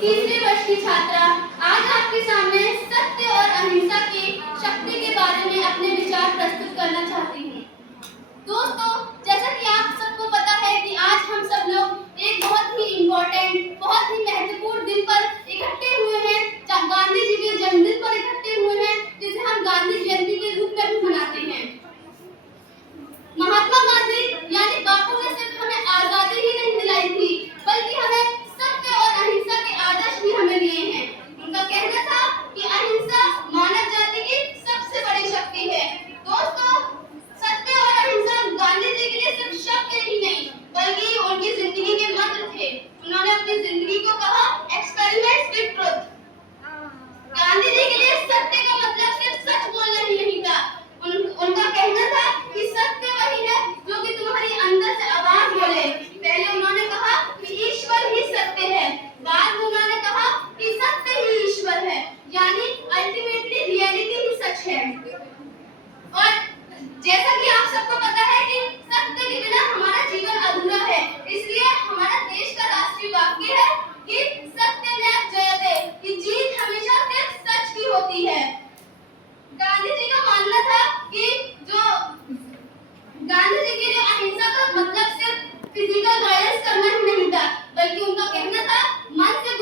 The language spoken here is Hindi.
तीसरे वर्ष की छात्रा आज आपके सामने सत्य और अहिंसा की शक्ति के बारे में अपने विचार प्रस्तुत करना चाहती हूँ। दोस्तों, जैसा कि आप सबको पता है कि आज हम सब लोग एक बहुत ही इम्पोर्टेंट, बहुत ही महत्वपूर्ण दिन पर इकट्ठे हुए हैं, गांधी जी के जन्मदिन पर इकट्ठे हुए हैं, जिसे हम गांधी जयंती के रूप में भी मनाते हैं। महात्मा गांधी यानी बापू ने सिर्फ हमें आजादी ही नहीं दिलाई थी, बल्कि हमें सत्य और अहिंसा के आदर्श भी हमें दिए हैं। उनका कहना था कि अहिंसा मानव जाति की सबसे बड़ी शक्ति है। दोस्तों, सत्य और अहिंसा गांधी जी के लिए सिर्फ शब्द ही नहीं, बल्कि उनकी जिंदगी के मंत्र थे। उन्होंने अपनी जिंदगी को कहा experiments with truth. Gandhi ji के लिए सत्य का मतलब सिर्फ सच बोलना ही नहीं था। उनका कहना था कि सत्य वही है जो कि तुम्हारी अंदर से आवाज बोले। पहले उन्होंने कहा कि ईश्वर ही सत्य है, बाद में उन्होंने कहा कि सत्य ही ईश्वर है, यानी अल्टीमेटली रियलिटी ही सच है। और जैसा कि आप सबको पता है कि सत्य के बिना हमारा जीवन अधूरा है, इसलिए हमारा देश का राष्ट्रीय वाक्य है कि सत्यमेव जयते, कि जीत हमेशा सिर्फ सच की होती है। गांधी जी का मानना था कि गांधी जी के लिए अहिंसा का मतलब सिर्फ फिजिकल वायलेंस करना ही नहीं था, बल्कि उनका कहना था मन से